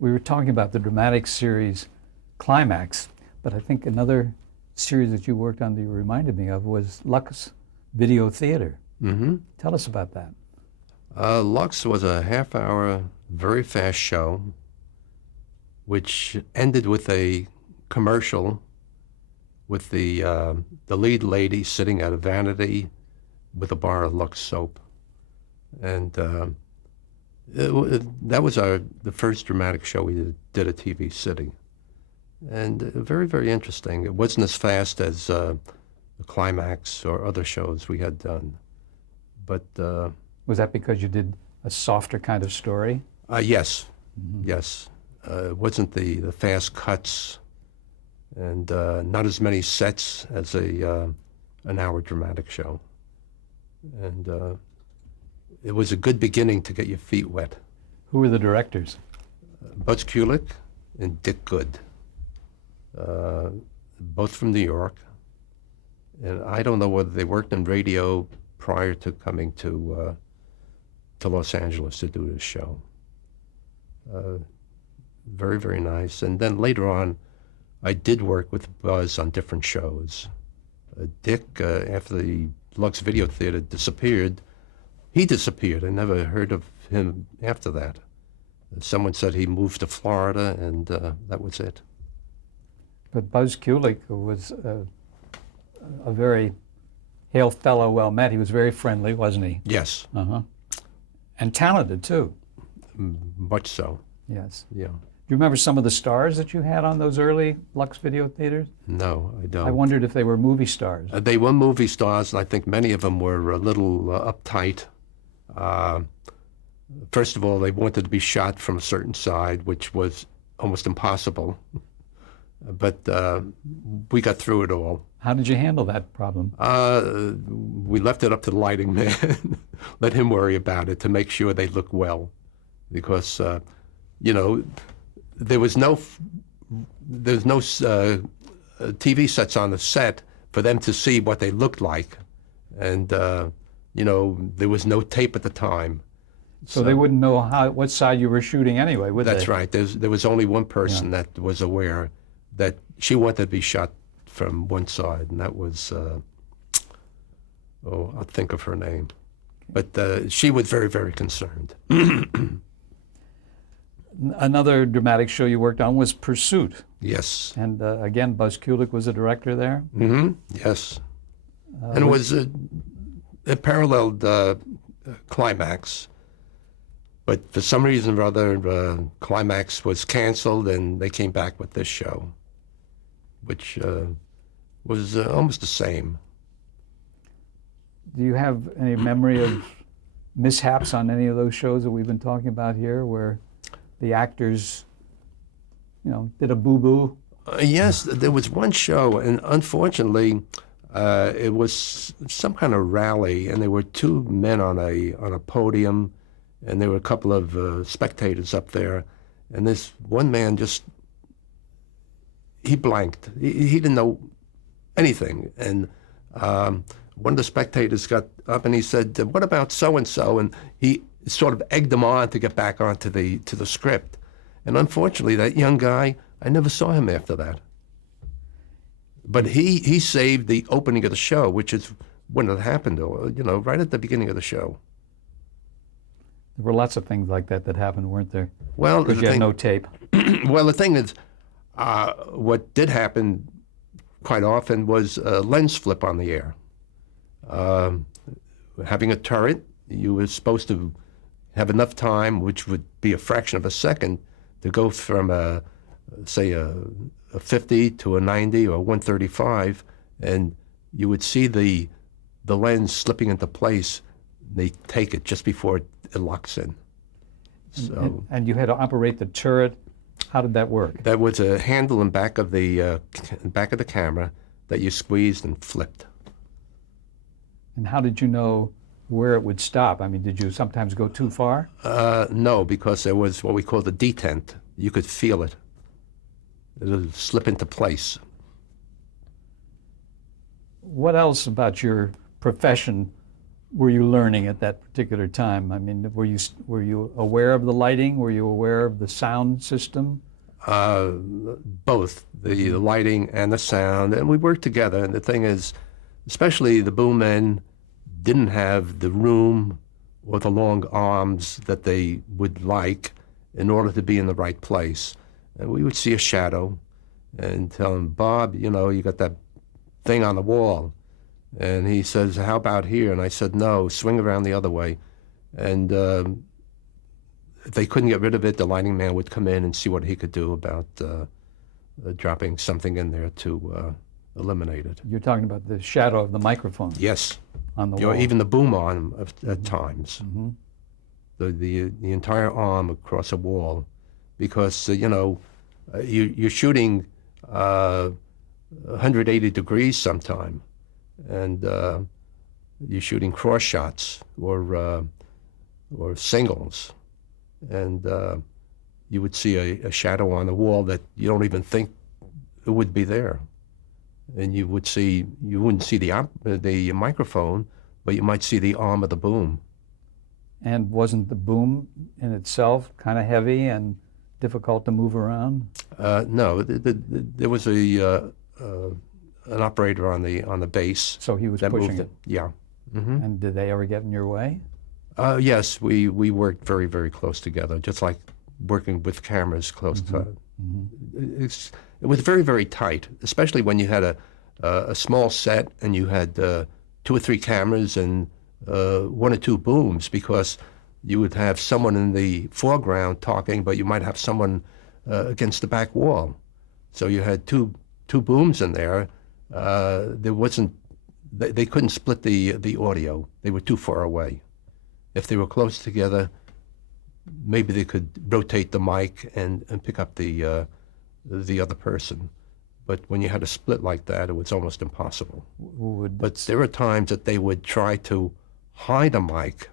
We were talking about the dramatic series Climax, but I think another series that you worked on that you reminded me of was Lux Video Theater. Mm-hmm. Tell us about that. Lux was a half-hour, very fast show, which ended with a commercial with the lead lady sitting at a vanity with a bar of Lux soap, and that was the first dramatic show we did a TV city, and very, very interesting. It wasn't as fast as the Climax or other shows we had done, but Was that because you did a softer kind of story? yes, yes. It wasn't the fast cuts and not as many sets as an hour dramatic show, and it was a good beginning to get your feet wet. Who were the directors? Buzz Kulik and Dick Good, both from New York. And I don't know whether they worked in radio prior to coming to Los Angeles to do this show. Very, very nice. And then later on, I did work with Buzz on different shows. Dick, after the Lux Video Theater disappeared, he disappeared. I never heard of him after that. Someone said he moved to Florida, and that was it. But Buzz Kulik was a very hail fellow, well met. He was very friendly, wasn't he? Yes. Uh-huh. And talented, too. Much so. Yes. Yeah. Do you remember some of the stars that you had on those early Lux Video Theaters? No, I don't. I wondered if they were movie stars. They were movie stars, and I think many of them were a little uptight. First of all, they wanted to be shot from a certain side, which was almost impossible. But we got through it all. How did you handle that problem? We left it up to the lighting man, let him worry about it to make sure they look well, because there was no TV sets on the set for them to see what they looked like, and there was no tape at the time. So they wouldn't know what side you were shooting anyway, would they? That's right. There was only one person that was aware that she wanted to be shot from one side, and that was, I'll think of her name. But she was very, very concerned. Another dramatic show you worked on was Pursuit. Yes. And again, Buzz Kulik was the director there? Mm-hmm. Yes. And it was a paralleled Climax. But for some reason or other, Climax was canceled, and they came back with this show, which was almost the same. Do you have any memory of mishaps on any of those shows that we've been talking about here, where the actors, did a boo-boo? Yes, there was one show, and unfortunately, it was some kind of rally, and there were two men on a podium, and there were a couple of spectators up there, and this one man he blanked. He didn't know anything, and one of the spectators got up and he said, "What about so-and-so?" And he sort of egged him on to get back onto the script. And unfortunately, that young guy, I never saw him after that. But he saved the opening of the show, which is when it happened, right at the beginning of the show. There were lots of things like that happened, weren't there? Well, because you had no tape. Well, the thing is, what did happen quite often was a lens flip on the air. Having a turret, you were supposed to have enough time, which would be a fraction of a second, to go from a 50 to a 90 or 135, and you would see the lens slipping into place. They take it just before it locks in. So, and you had to operate the turret. How did that work? That was a handle in back of the camera that you squeezed and flipped. And how did you know where it would stop? I mean, did you sometimes go too far? No, because there was what we call the detent. You could feel it. It would slip into place. What else about your profession were you learning at that particular time? I mean, were you aware of the lighting? Were you aware of the sound system? Uh, Both the lighting and the sound, and we worked together. And the thing is, especially the boom men didn't have the room or the long arms that they would like in order to be in the right place. And we would see a shadow and tell him, Bob, you got that thing on the wall. And he says, how about here? And I said, no, swing around the other way. And if they couldn't get rid of it, the lighting man would come in and see what he could do about dropping something in there to eliminate it. You're talking about the shadow of the microphone Yes. on the wall. Even the boom arm at times. The entire arm across a wall, because you're shooting 180 degrees sometime, and you're shooting cross shots or singles, and you would see a shadow on the wall that you don't even think it would be there, and you wouldn't see the microphone, but you might see the arm of the boom. And wasn't the boom in itself kind of heavy and difficult to move around? No, there was an operator on the base So he was that pushing moved it. Yeah. And did they ever get in your way? Yes, we worked very, very close together, just like working with cameras close to. It was very, very tight, especially when you had a small set and you had 2 or 3 cameras and 1 or 2 booms, because you would have someone in the foreground talking, but you might have someone against the back wall. So you had two booms in there. There wasn't. They couldn't split the audio. They were too far away. If they were close together, maybe they could rotate the mic and pick up the other person. But when you had a split like that, it was almost impossible. But there were times that they would try to hide a mic,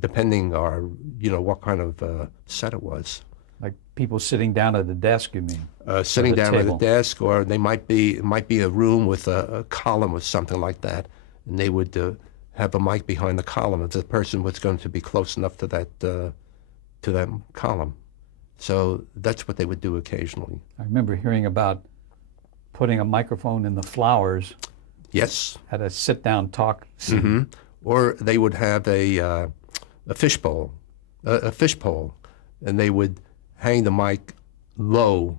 depending on what kind of set it was. Like people sitting down at a desk, you mean? Sitting down at a table. desk, or it might be a room with a column or something like that, and they would have a mic behind the column if the person was going to be close enough to that column. So that's what they would do occasionally. I remember hearing about putting a microphone in the flowers Yes. at a sit-down talk scene. Or they would have a fishbowl, and they would hang the mic low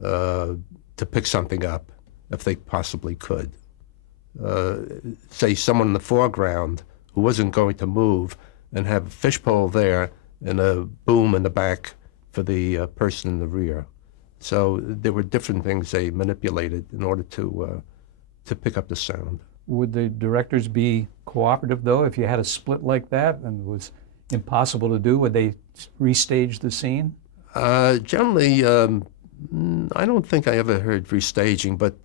to pick something up if they possibly could. Say someone in the foreground who wasn't going to move, and have a fishbowl there and a boom in the back for the person in the rear. So there were different things they manipulated in order to pick up the sound. Would the directors be cooperative, though, if you had a split like that and it was impossible to do? Would they restage the scene? Generally, I don't think I ever heard restaging, but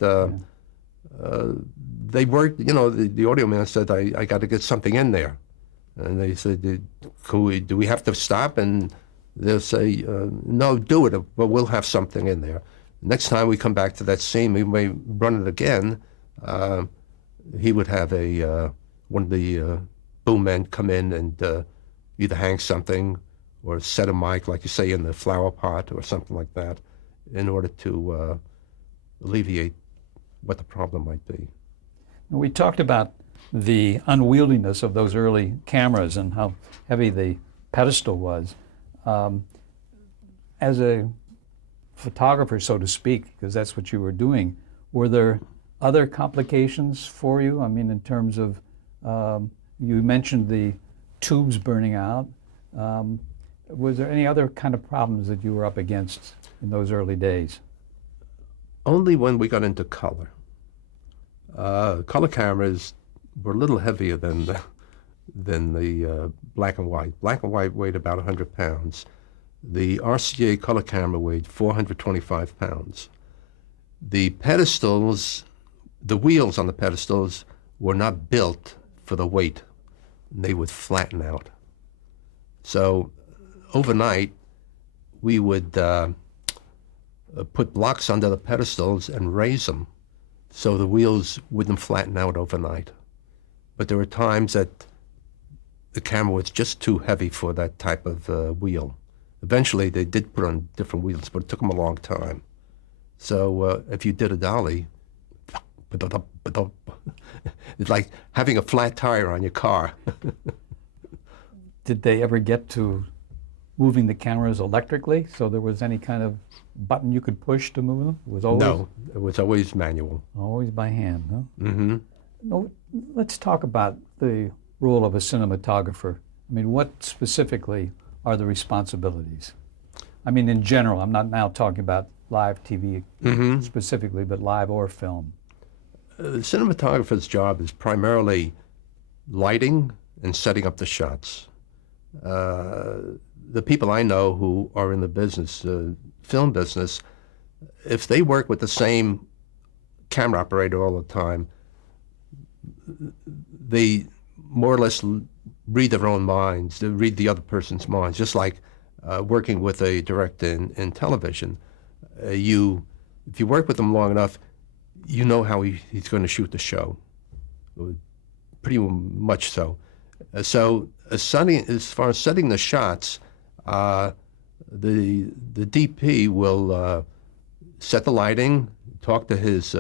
they worked. The audio man said, "I got to get something in there," and they said, "Do we have to stop?" And they'll say, "No, do it, but we'll have something in there." Next time we come back to that scene, we may run it again. He would have one of the boom men come in and either hang something or set a mic, like you say, in the flower pot or something like that, in order to alleviate what the problem might be. We talked about the unwieldiness of those early cameras and how heavy the pedestal was. As a photographer, so to speak, because that's what you were doing, were there other complications for you? I mean, in terms of, you mentioned the tubes burning out. Was there any other kind of problems that you were up against in those early days? Only when we got into color. Color cameras were a little heavier than the black and white. Black and white weighed about 100 pounds. The RCA color camera weighed 425 pounds. The pedestals, the wheels on the pedestals were not built for the weight. They would flatten out. So overnight, we would put blocks under the pedestals and raise them so the wheels wouldn't flatten out overnight. But there were times that the camera was just too heavy for that type of wheel. Eventually, they did put on different wheels, but it took them a long time. So if you did a dolly, it's like having a flat tire on your car. Did they ever get to moving the cameras electrically, so there was any kind of button you could push to move them? It was always No, it was always manual. always by hand, huh? Mm-hmm. No, let's talk about the role of a cinematographer. I mean, what specifically are the responsibilities? I mean, in general, I'm not now talking about live TV specifically, but live or film. The cinematographer's job is primarily lighting and setting up the shots. The people I know who are in the business, film business, if they work with the same camera operator all the time, they more or less read their own minds. They read the other person's minds, just like working with a director in television. If you work with him long enough, you know how he's going to shoot the show, pretty much so. As far as setting the shots, the DP will set the lighting, talk to his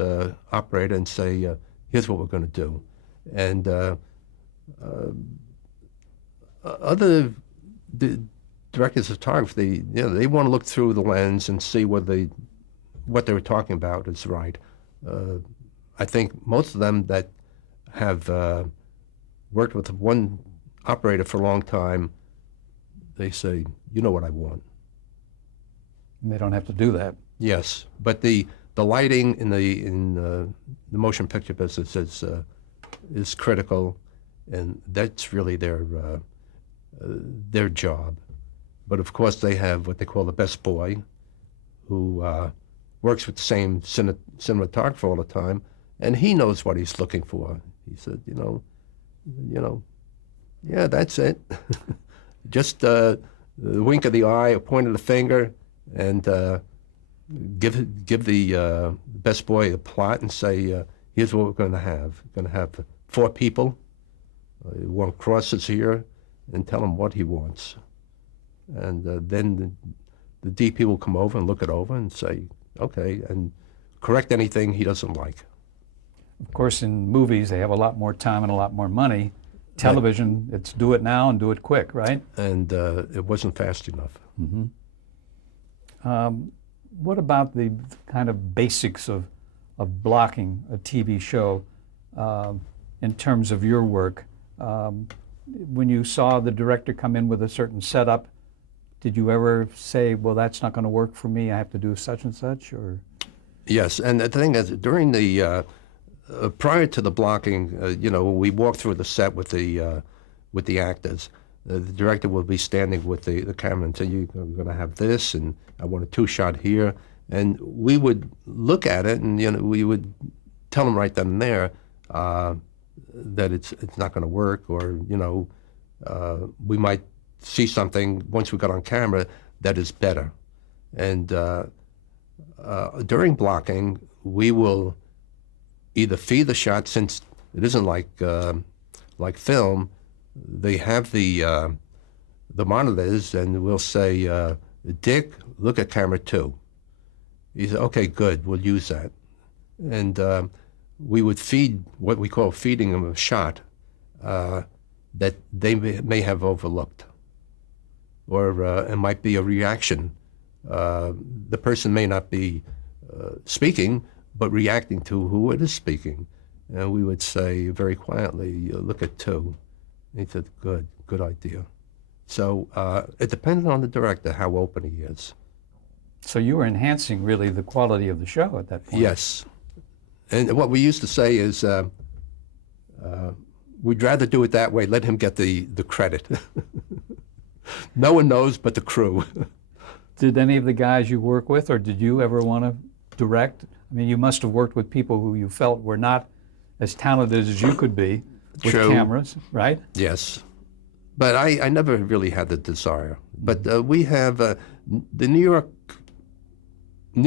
operator, and say, "Here's what we're going to do." And other directors of photography, they want to look through the lens and see what they were talking about is right. I think most of them that have worked with one operator for a long time, they say, "You know what I want." And they don't have to do that. Yes, but the lighting in the motion picture business is critical, and that's really their job. But of course, they have what they call the best boy, who works with the same cinematographer all the time, and he knows what he's looking for. He said, yeah, that's it. Just the wink of the eye, a point of the finger, and give the best boy a plot and say, here's what we're going to have. We're going to have 4 people. You want crosses here, and tell him what he wants. And then the DP will come over and look it over and say, okay, and correct anything he doesn't like. Of course, in movies, they have a lot more time and a lot more money. Television, it's do it now and do it quick, right? And it wasn't fast enough. What about the kind of basics of blocking a TV show in terms of your work? When you saw the director come in with a certain setup, did you ever say, well, that's not going to work for me, I have to do such and such? Or Yes, and the thing is, during the prior to the blocking, we walk through the set with the actors. The director will be standing with the camera and say, "You're going to have this, and I want a 2-shot here." And we would look at it, and we would tell them right then and there that it's not going to work, or we might see something once we got on camera that is better. And during blocking, we will either feed the shot, since it isn't like film. They have the monitors, and we'll say, "Dick, look at camera 2." He said, "Okay, good, we'll use that." And we would feed what we call feeding them a shot that they may have overlooked, or it might be a reaction. The person may not be speaking, but reacting to who it is speaking. And we would say very quietly, "Look at 2." And he said, good idea. So it depended on the director how open he is. so you were enhancing really the quality of the show at that point. Yes. And what we used to say is, we'd rather do it that way, let him get the credit. No one knows but the crew. Did any of the guys you work with, or did you ever want to direct? I mean, you must have worked with people who you felt were not as talented as you could be with True. cameras, right? Yes. But I never really had the desire. But we have the New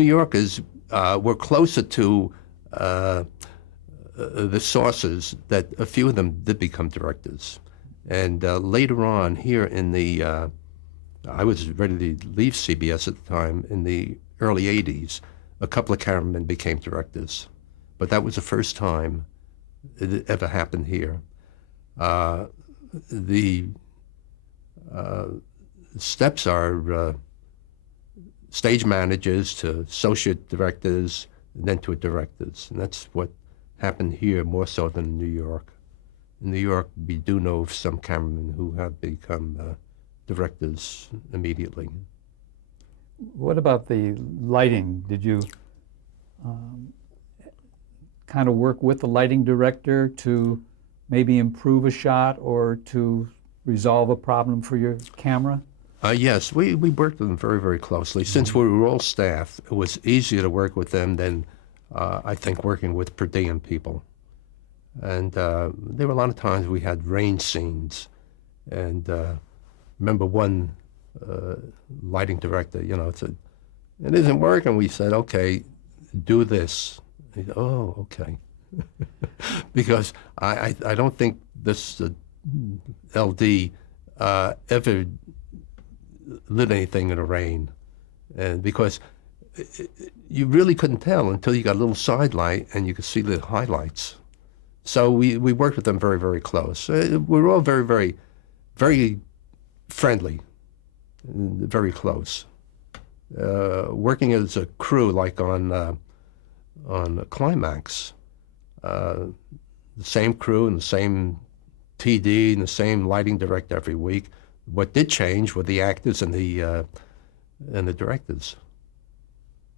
Yorkers were closer to the sources that a few of them did become directors. And later on, here in the, I was ready to leave CBS at the time, in the early 80s, a couple of cameramen became directors. But that was the first time it ever happened here. The steps are stage managers to associate directors, and then to directors. And that's what happened here more so than in New York. In New York, we do know of some cameramen who have become directors immediately. What about the lighting? Did you kind of work with the lighting director to maybe improve a shot or to resolve a problem for your camera? Yes, we worked with them very, very closely. Since we were all staff, it was easier to work with them than I think working with per diem people. And there were a lot of times we had rain scenes. And remember one lighting director, said, "It isn't working." We said, "Okay, do this." He said, "Oh, okay." Because I don't think this LD ever lit anything in the rain. And because you really couldn't tell until you got a little side light and you could see the highlights. So we worked with them very, very close. We were all very, very, very friendly, very close. Working as a crew, like on Climax, the same crew and the same TD and the same lighting director every week. What did change were the actors and the directors.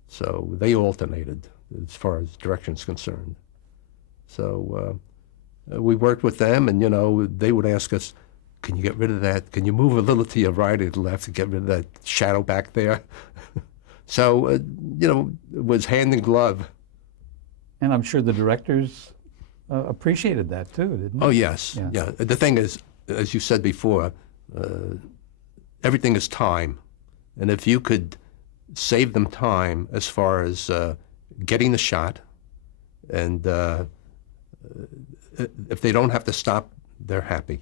So they alternated as far as direction is concerned. So we worked with them, and they would ask us, "Can you get rid of that? Can you move a little to your right or to the left to get rid of that shadow back there?" So it was hand in glove. And I'm sure the directors appreciated that too, didn't they? Oh yes, yeah. The thing is, as you said before, everything is time, and if you could save them time as far as getting the shot, and if they don't have to stop, they're happy.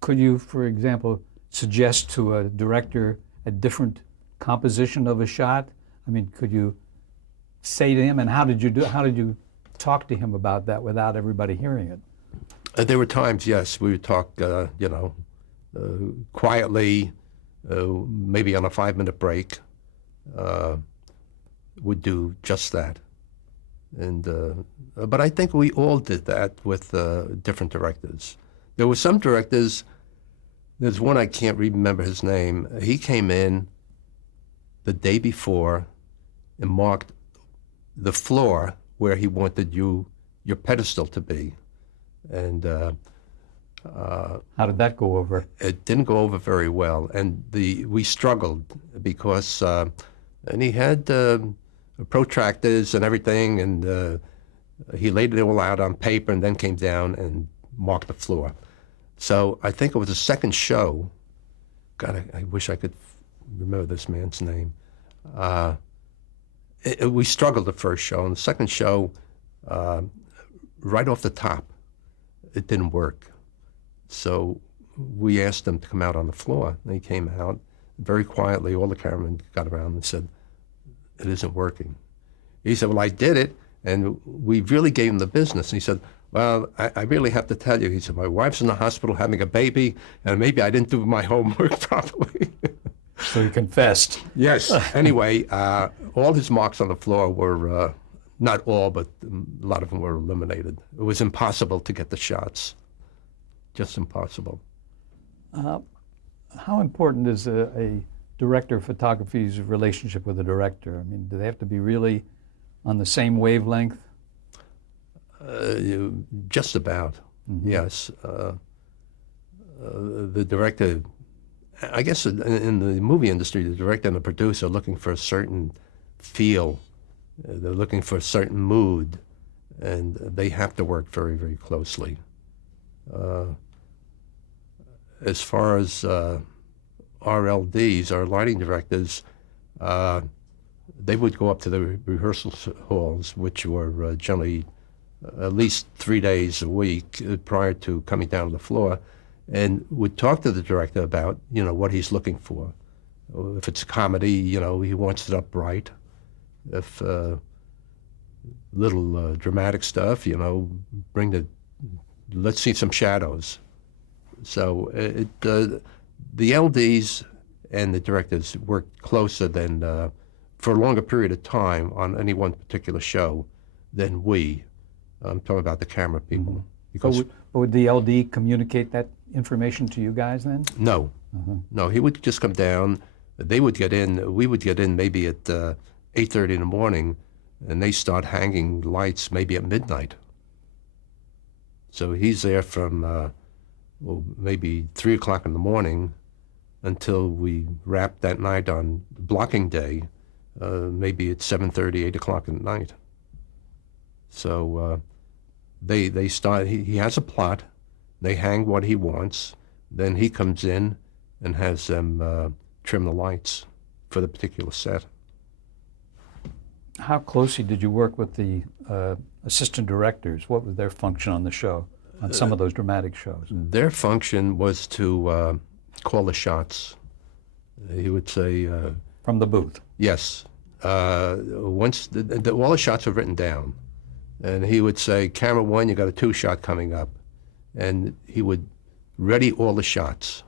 Could you, for example, suggest to a director a different composition of a shot? I mean, could you say to him, and how did you talk to him about that without everybody hearing it? There were times, yes, we would talk, quietly, maybe on a 5-minute break, would do just that. And but I think we all did that with different directors. There were some directors. There's one, I can't remember his name. He came in the day before and marked the floor where he wanted your pedestal to be. And how did that go over? It didn't go over very well, and we struggled because and he had protractors and everything, and he laid it all out on paper and then came down and marked the floor. So I think it was the second show. God, I wish I could remember this man's name. We struggled the first show, and the second show, right off the top, it didn't work. So we asked him to come out on the floor, and he came out very quietly. All the cameramen got around and said, "It isn't working." He said, "Well, I did it," and we really gave him the business. And he said, "Well, I really have to tell you," he said, "my wife's in the hospital having a baby, and maybe I didn't do my homework properly." So he confessed. Yes. Anyway, all his marks on the floor were, not all, but a lot of them were eliminated. It was impossible to get the shots. Just impossible. How important is a director of photography's relationship with a director? I mean, do they have to be really on the same wavelength? Just about, yes. The director, I guess in the movie industry, the director and the producer are looking for a certain feel. They're looking for a certain mood, and they have to work very, very closely. As far as RLDs, our lighting directors, they would go up to the rehearsal halls, which were generally at least 3 days a week prior to coming down to the floor, and would talk to the director about, what he's looking for. If it's a comedy, he wants it upright. If little dramatic stuff, let's see some shadows. So the LDs and the directors worked closer than, for a longer period of time on any one particular show than we. I'm talking about the camera people. Because Would the LD communicate that information to you guys then? no, no, he would just come down. They would get in. We would get in maybe at 8:30 in the morning, and they start hanging lights maybe at midnight. So he's there from maybe 3 o'clock in the morning until we wrap that night on blocking day. Maybe it's 7:30, 8 o'clock at night. So they start. He has a plot. They hang what he wants. Then he comes in and has them trim the lights for the particular set. How closely did you work with the assistant directors? What was their function on the show, on some of those dramatic shows? Their function was to call the shots. He would say, From the booth? yes. Once all the shots are written down, and he would say, camera one, you got a 2-shot coming up. And he would ready all the shots.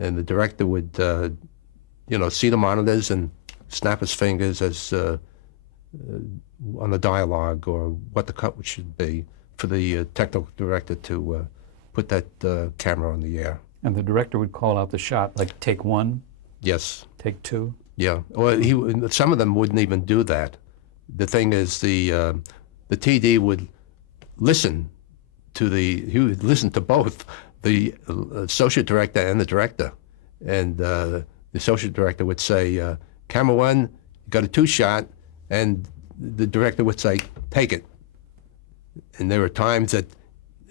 And the director would, see the monitors and snap his fingers as on the dialogue or what the cut should be for the technical director to put that camera on the air. And the director would call out the shot, like take 1, Yes. take 2? Yeah. Well, some of them wouldn't even do that. The thing is, the TD would listen he would listen to both the associate director and the director. And the associate director would say, camera one, you got a 2-shot, and the director would say, take it. And there were times that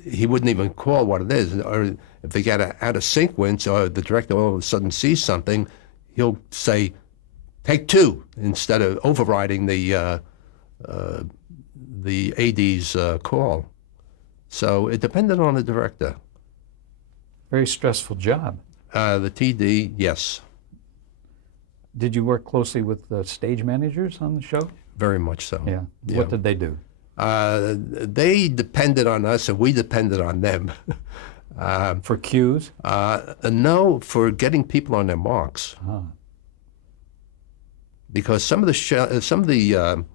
he wouldn't even call what it is, or if they get out of sequence, or the director all of a sudden sees something, he'll say, take 2, instead of overriding the AD's call. So it depended on the director. Very stressful job. The TD, yes, Did you work closely with the stage managers on the show? very much so. Yeah. What did they do? They depended on us, and we depended on them. For cues? No, for getting people on their marks, because some of the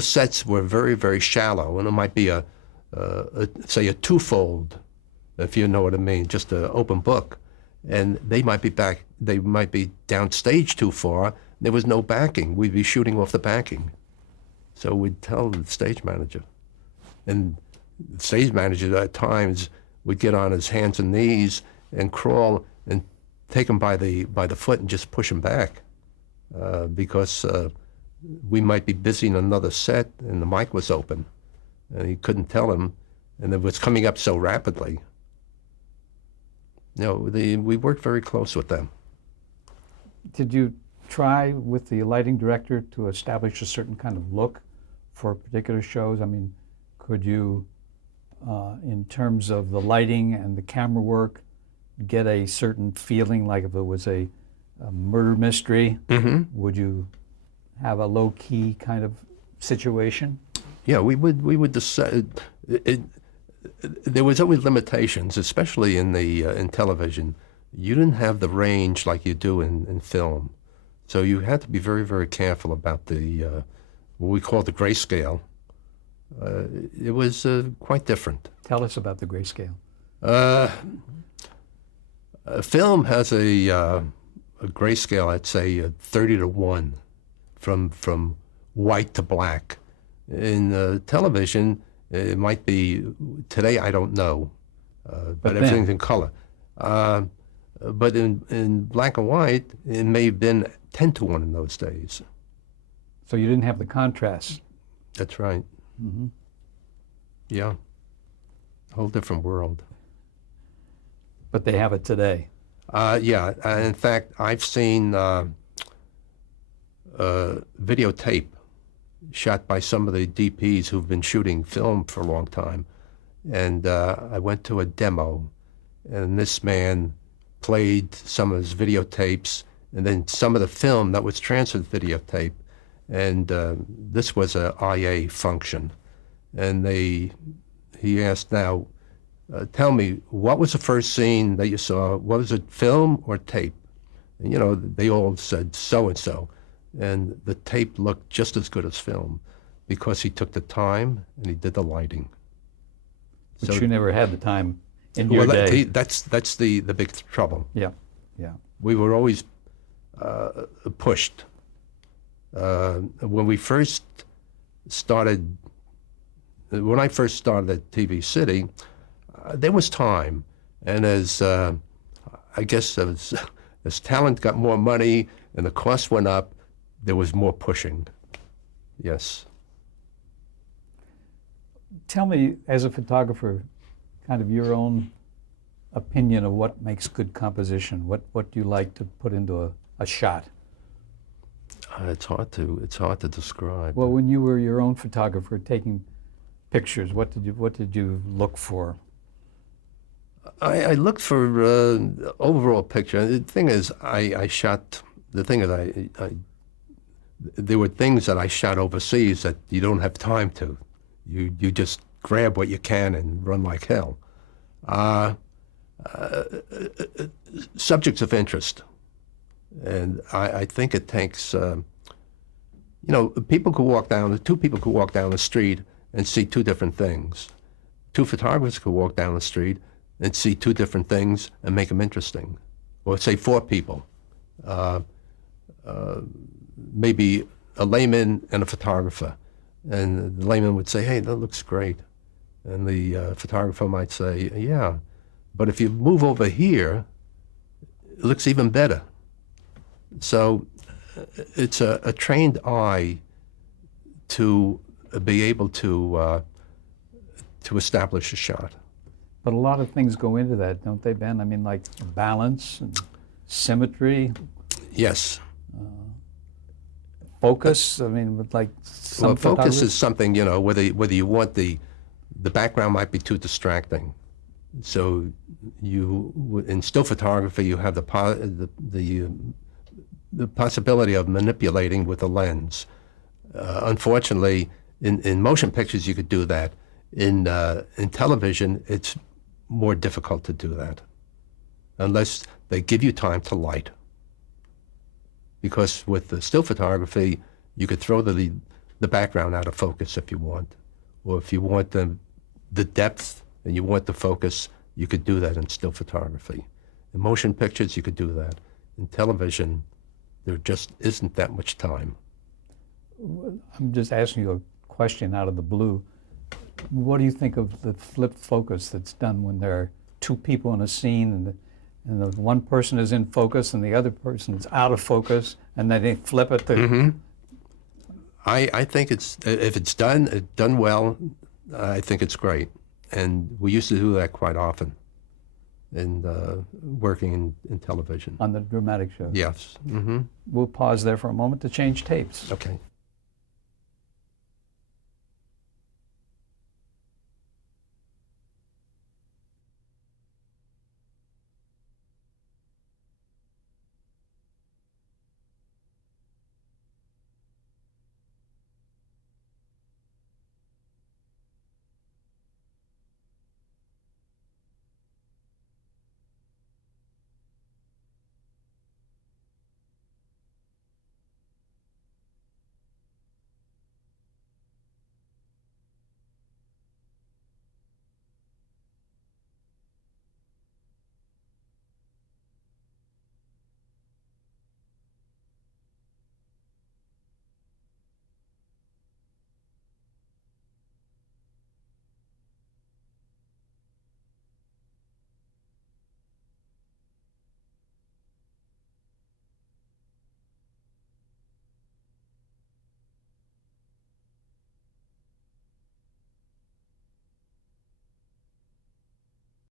sets were very, very shallow, and it might be say a 2-fold, if you know what I mean, just an open book, and they might be downstage too far. There was no backing. We'd be shooting off the backing, so we'd tell the stage manager, and the stage manager at times would get on his hands and knees and crawl and take him by the foot and just push him back, because we might be busy in another set and the mic was open, and he couldn't tell him, and it was coming up so rapidly. We worked very close with them. Did you try with the lighting director to establish a certain kind of look for particular shows? I mean, could you, in terms of the lighting and the camera work, get a certain feeling, like if it was a murder mystery, would you have a low-key kind of situation? Yeah, we would decide. There was always limitations, especially in television. You didn't have the range like you do in film, so you had to be very, very careful about the what we call the grayscale. It was quite different. Tell us about the grayscale. Film has a grayscale, I'd say 30-1, from white to black. In television, it might be, today I don't know, but everything's in color. But in black and white, it may have been 10-1 in those days. So you didn't have the contrast. That's right. Yeah, a whole different world. But they have it today. Yeah, in fact, I've seen videotape shot by some of the DPs who've been shooting film for a long time. And I went to a demo, and this man played some of his videotapes and then some of the film that was transferred to videotape. And this was a IA function. And he asked, now, tell me, what was the first scene that you saw? What was it, film or tape? And, you know, they all said so-and-so. And the tape looked just as good as film because he took the time and he did the lighting. But you never had the time in your Well, day. that's the big trouble. Yeah, yeah. We were always pushed. When I first started at TV City, there was time, and as I guess as talent got more money and the cost went up, there was more pushing. Yes. Tell me, as a photographer, kind of your own opinion of what makes good composition. What do you like to put into a shot? It's hard to describe. Well, when you were your own photographer taking pictures, what did you look for? I looked for overall picture. The thing is, I shot. The thing is, there were things that I shot overseas that you don't have time to. You just grab what you can and run like hell. Subjects of interest, and I think it takes. Two people could walk down the street and see two different things. Two photographers could walk down the street and see two different things and make them interesting. Or say four people, maybe a layman and a photographer. And the layman would say, hey, that looks great. And the photographer might say, yeah, but if you move over here, it looks even better. So it's a trained eye to be able to establish a shot. But a lot of things go into that, don't they, Ben? I mean, like balance and symmetry, Yes. focus. I mean, with like some Well, focus photographers- is something, whether you want the background might be too distracting. So in still photography, you have the possibility of manipulating with the lens. Unfortunately, in motion pictures, you could do that. In television, it's more difficult to do that unless they give you time to light. Because with the still photography, you could throw the background out of focus if you want. Or if you want the depth and you want the focus, you could do that in still photography. In motion pictures, you could do that. In television, there just isn't that much time. I'm just asking you a question out of the blue. What do you think of the flip focus that's done when there are two people in a scene and the one person is in focus and the other person is out of focus, and then they flip it to... I think if it's done well, I think it's great. And we used to do that quite often in working in television. on the dramatic show. Yes. Mm-hmm. We'll pause there for a moment to change tapes. Okay.